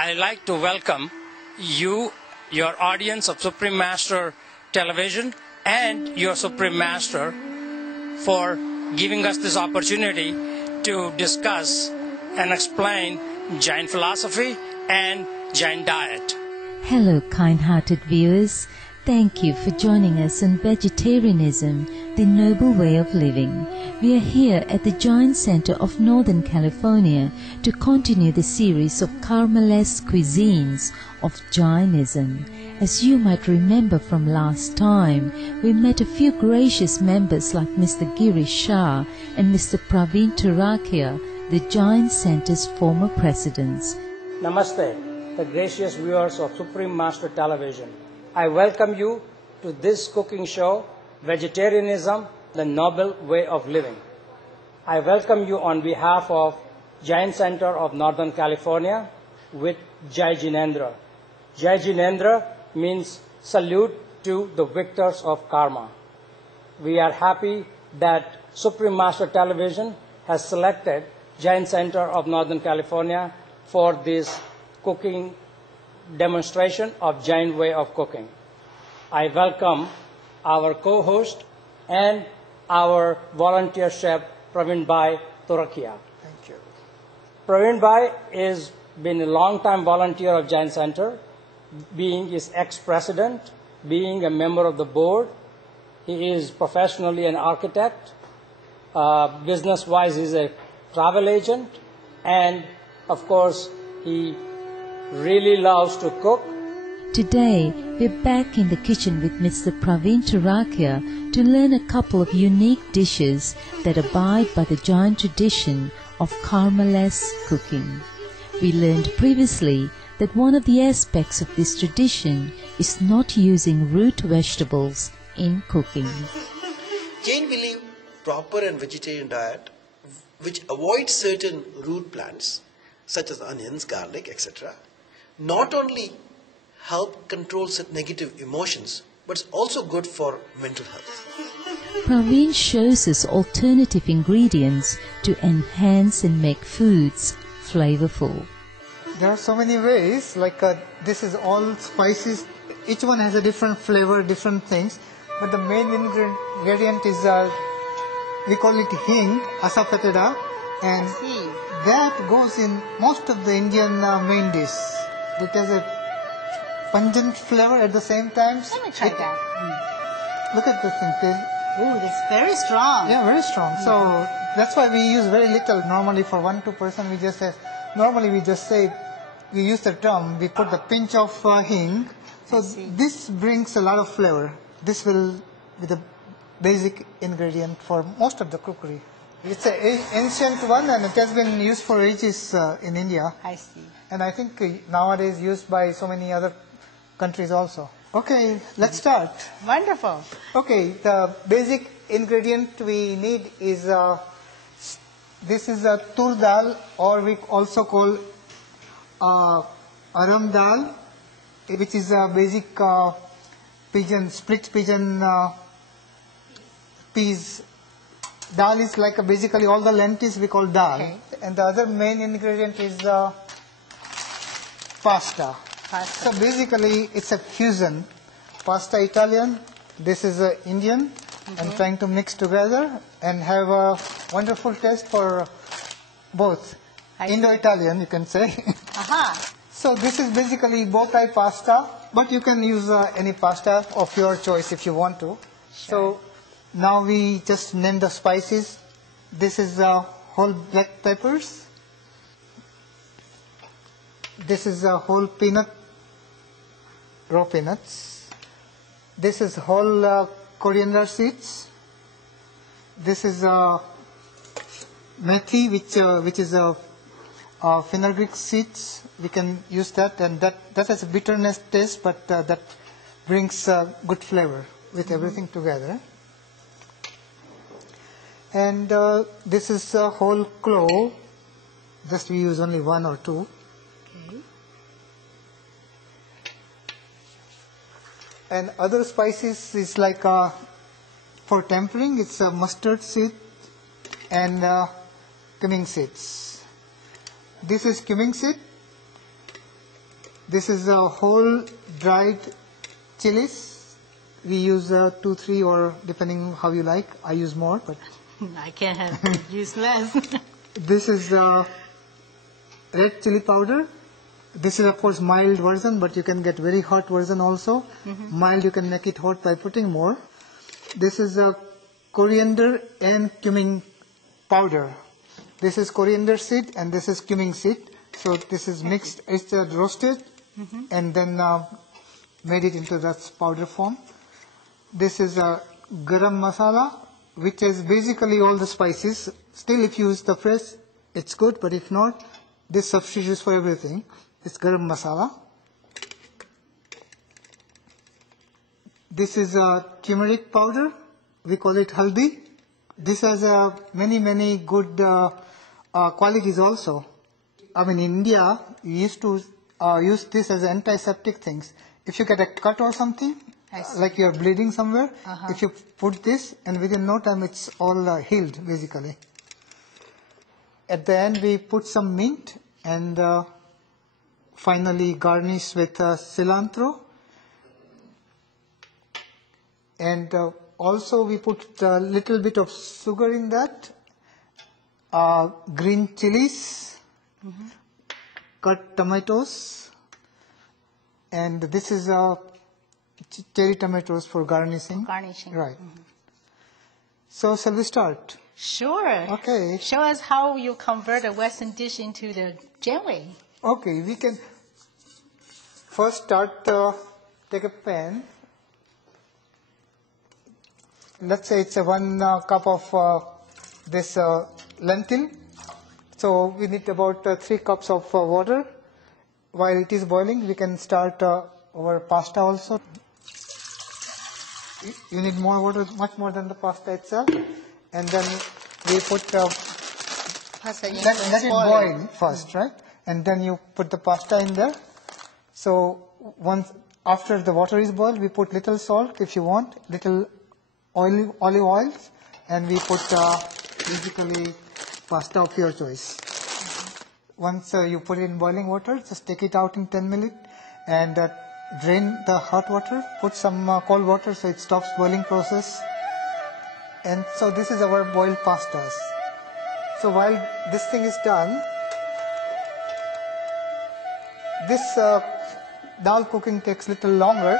I'd like to welcome you, your audience of Supreme Master Television, and your Supreme Master for giving us this opportunity to discuss and explain Jain philosophy and Jain diet. Hello, kind-hearted viewers. Thank you for joining us on Vegetarianism, the Noble Way of Living. We are here at the Jain Center of Northern California to continue the series of Karma-less cuisines of Jainism. As you might remember from last time, we met a few gracious members like Mr. Girish Shah and Mr. Praveen Turakia, the Jain Center's former presidents. Namaste, the gracious viewers of Supreme Master Television. I welcome you to this cooking show, Vegetarianism, the Noble Way of Living. I welcome you on behalf of Jain Center of Northern California with Jai Jinendra. Jai Jinendra means salute to the victors of karma. We are happy that Supreme Master Television has selected Jain Center of Northern California for this cooking demonstration of Jain way of cooking. I welcome our co-host and our volunteer chef, Praveen Bhai Turakia. Thank you. Praveen Bhai has been a long-time volunteer of Jain Center, being his ex-president, being a member of the board. He is professionally an architect. Business-wise, he's a travel agent. And, of course, he really loves to cook. Today, we're back in the kitchen with Mr. Praveen Turakia to learn a couple of unique dishes that abide by the Jain tradition of karma-less cooking. We learned previously that one of the aspects of this tradition is not using root vegetables in cooking. Jain believe proper and vegetarian diet which avoids certain root plants such as onions, garlic, etc. not only help control such negative emotions, but it's also good for mental health. Praveen shows us alternative ingredients to enhance and make foods flavorful. There are so many ways, like this is all spices, each one has a different flavor, different things, but the main ingredient is, we call it hing, asafoetida, and that goes in most of the Indian main dish. It has a pungent flavor at the same time. Let me try that. Look at this thing. Ooh, it's very strong. Yeah, very strong. So that's why we use very little. Normally for 1-2 person, we just say, we use the term, we put the pinch of hing. So this brings a lot of flavor. This will be the basic ingredient for most of the cookery. It's an ancient one and it has been used for ages in India. I see. And I think nowadays used by so many other countries also. Okay, let's start. Wonderful. Okay, the basic ingredient we need is, this is a tur dal, or we also call aram dal, which is a basic split pigeon peas. Dal is like basically all the lentils we call dal. Okay. And the other main ingredient is pasta. So basically it's a fusion. Pasta Italian, this is Indian. I'm trying to mix together and have a wonderful taste for both. Indo-Italian, you can say. So this is basically bokai pasta, but you can use any pasta of your choice if you want to. So now we just name the spices. This is whole black peppers. This is whole peanut, raw peanuts. This is whole coriander seeds. This is methi, which is fenugreek seeds. We can use that, and that has a bitterness taste, but that brings good flavor with everything together. And this is a whole clove. Just we use only 1 or 2. And other spices is like for tempering, it's a mustard seed and cumin seeds. This is cumin seed This is a whole dried chilies. We use 2, 3, or depending how you like. I use more, but I can't have use less. this is red chili powder. This is of course mild version, but you can get very hot version also. Mild, you can make it hot by putting more. This is coriander and cumin powder. This is coriander seed and this is cumin seed. So this is mixed, it's roasted and then made it into that powder form. This is garam masala, which is basically all the spices. Still, if you use the fresh, it's good, but if not, this substitutes for everything. It's garam masala. This is turmeric powder. We call it haldi. This has many good qualities also. I mean, in India, we used to use this as antiseptic things. If you get a cut or something, like you're bleeding somewhere, if you put this, and within no time it's all healed, basically. At the end, we put some mint and finally garnish with cilantro. And also we put a little bit of sugar in that, green chilies, cut tomatoes, and this is cherry tomatoes for garnishing. Garnishing. Right. So shall we start? Sure. Okay. Show us how you convert a Western dish into the Janway. Okay, we can first start, take a pan. Let's say it's 1 cup of this lentil. So we need about 3 cups of water. While it is boiling, we can start our pasta also. You need more water, much more than the pasta itself. And then we put, Pasta in let it boil first, right? And then you put the pasta in there. So once after the water is boiled, we put little salt if you want, little olive oils, and we put basically pasta of your choice. Once you put it in boiling water, just take it out in 10 minutes and drain the hot water, put some cold water so it stops boiling process. And so this is our boiled pastas. So while this thing is done, this dal cooking takes a little longer.